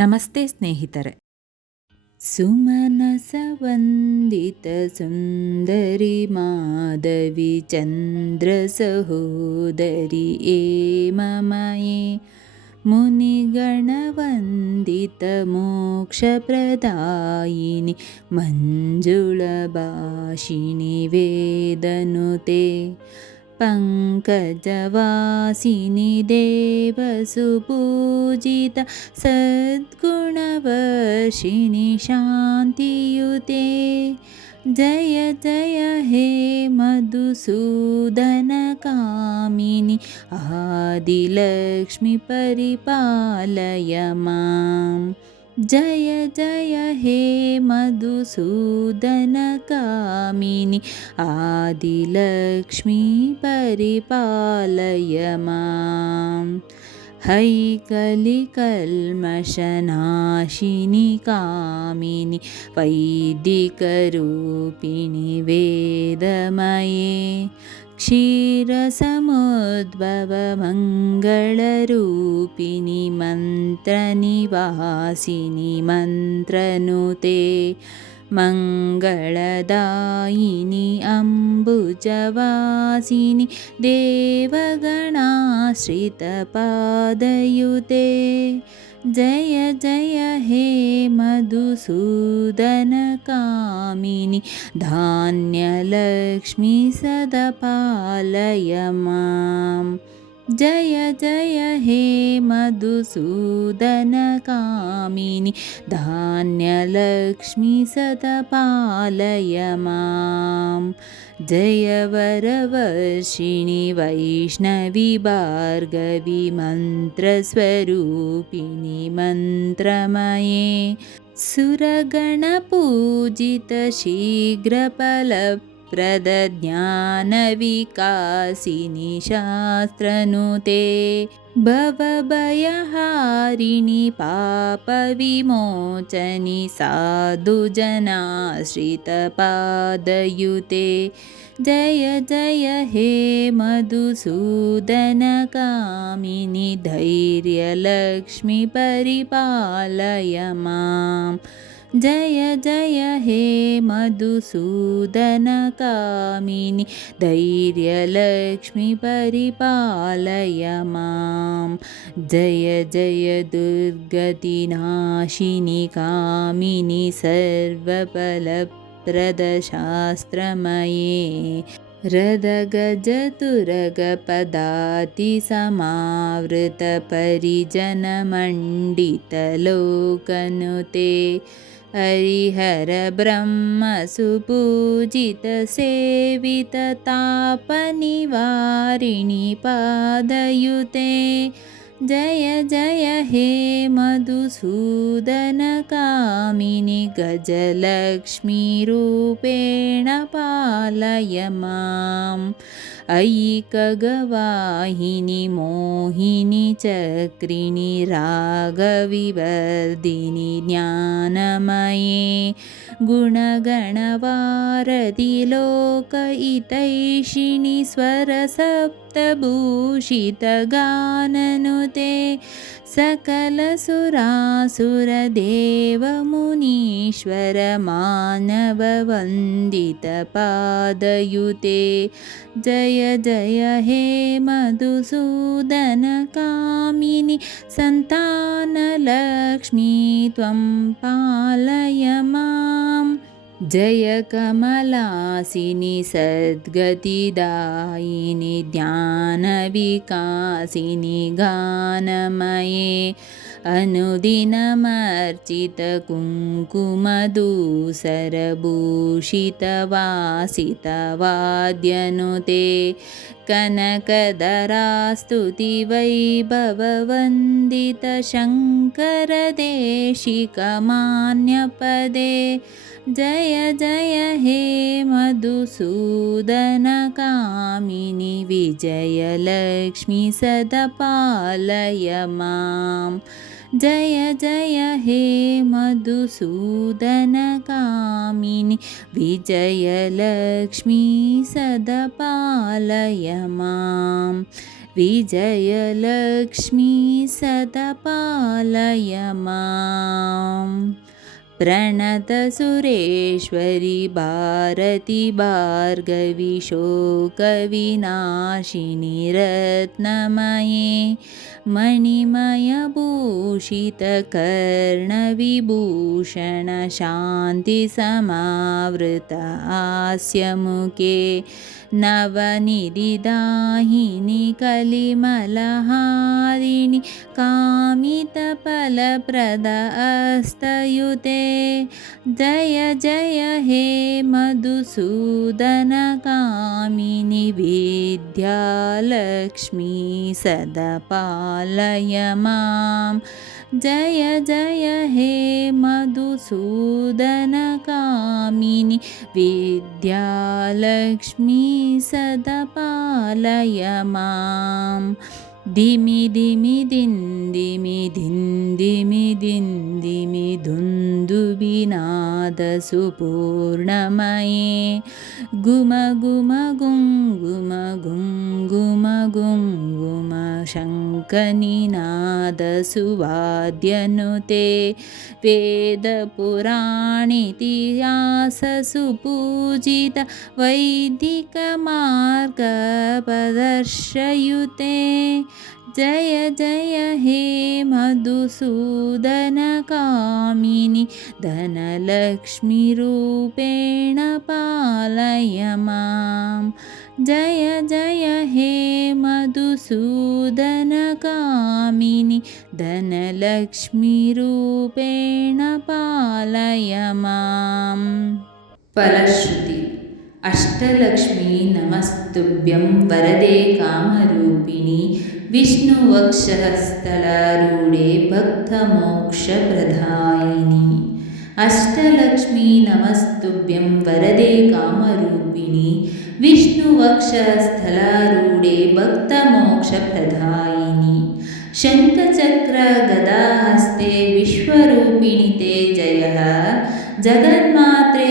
ನಮಸ್ತೆ ಸ್ನೇಹಿತರೆ ಸುಮನಸವಂದಿತ ಸುಂದರಿ ಮಾಧವಿ ಚಂದ್ರ ಸಹೋದರಿ ಏ ಮಮಯೇ ಮುನಿಗಣವಂದಿತ ಮೋಕ್ಷಪ್ರದಾಯಿನಿ ಮಂಜುಳಭಾಷಿಣಿ ವೇದನುತೆ पङ्कजवासिनि देवसुपूजिता सद्गुणवर्षिणि शान्तियुते। जय जय हे मधुसूदनकामिनि आदिलक्ष्मि परिपालय माम् जय जय हे मधुसूदनकामिनि आदिलक्ष्मी परिपालय माम्। हैकलिकल्मषनाशिनि कामिनि वैदिकरूपिणि वेदमये क्षीरसमुद्भवमङ्गलरूपिणि मन्त्रनिवासिनि मन्त्रनुते मङ्गलदायिनि अम्बुजवासिनि देवगणाश्रितपादयुते। जय जय हे मधुसूदनकामिनि धान्यलक्ष्मी सदपालय माम् जय जय हे मधुसूदनकामिनि धान्यलक्ष्मी सदपालय माम्। जय वरवर्षिणि मन्त्रस्वरूपिणि मन्त्रमये सुरगणपूजितशीघ्रफलप्रदज्ञानविकासिनि शास्त्रनुते भवभयहारिणि पापविमोचनि साधुजनाश्रितपादयुते जय जय हे मधुसूदनकामिनि धैर्यलक्ष्मि परिपालय माम् जय जय हे मधुसूदनकामिनि धैर्यलक्ष्मि परिपालय माम्। जय जय दुर्गतिनाशिनि कामिनि सर्वफलप्रदशास्त्रमये रदगजतुरगपदातिसमावृतपरिजनमण्डितलोकनुते हरिहरब्रह्मसुपूजितसेविततापनिवारिणि पादयुते जय जय हे मधुसूदनकामिनि गजलक्ष्मीरूपेण पालय माम्। ऐकगवाहिनि मोहिनि चक्रिणि रागविवर्धिनि ज्ञानमये गुणगणवारदिलोकयितैषिणि स्वरसप्तभूषितगाननुते सकलसुरासुरदेवमुनीश्वरमानववन्दितपादयुते। जय जय हे मधुसूदनकामिनि सन्तानलक्ष्मी त्वं पालय माम् जय कमलासिनि सद्गतिदायिनि ज्ञानविकासिनि गानमये अनुदिनमर्चितकुङ्कुमधूसरभूषितवासितवाद्यनुते कनकदरास्तुतिवैभववन्दितशङ्करदेशिकमान्यपदे जय जय हे मधुसूदनकामिनि विजयलक्ष्मि सदपालय माम् जय जय हे मधुसूदनकामिनि विजयलक्ष्मी सदपालय माम्। विजयलक्ष्मी सदा पालय माम्। प्रणतसुरेश्वरि भारति भार्गवि शोकविनाशिनि रत्नमये मणिमयभूषितकर्णविभूषण शान्तिसमावृत हास्यमुखे नवनिधिदाहिनि कलिमलहारिणि कामितफलप्रद अस्तयुते। जय जय हे मधुसूदनकामिनि विद्यालक्ष्मी सदा पालय मां जय जय हे मधुसूदनकामिनि विद्यालक्ष्मी सदा पालय माम् धिमि धिमि दिन् दिमि धिन् दिमि दिन् दिमि धुन्दुबिनादसुपूर्णमये गुम गुम गुङ्गुम गुङ्गुम गुङ्गुम शङ्खनिनादसुवाद्यनुते वेदपुराणितिहाससुपूजित वैदिकमार्गप्रदर्शयुते जय जय हे मधुसूदनकामिनि धनलक्ष्मीरूपेण पालय मां जय जय हे मधुसूदनकामिनि धनलक्ष्मीरूपेण पालय माम्। फलश्रुति अष्टलक्ष्मी नमस्तुभ्यं वरदे कामरूपिणि विष्णुवक्षस्थलारूढे भक्तमोक्षप्रदायिनि अष्टलक्ष्मी नमस्तुभ्यं वरदे कामरूपिणि विष्णुवक्षस्थलारूढे भक्तमोक्षप्रदायिनि शङ्खचक्रगदाहस्ते विश्वरूपिणि ते जयः। जगन्मात्रे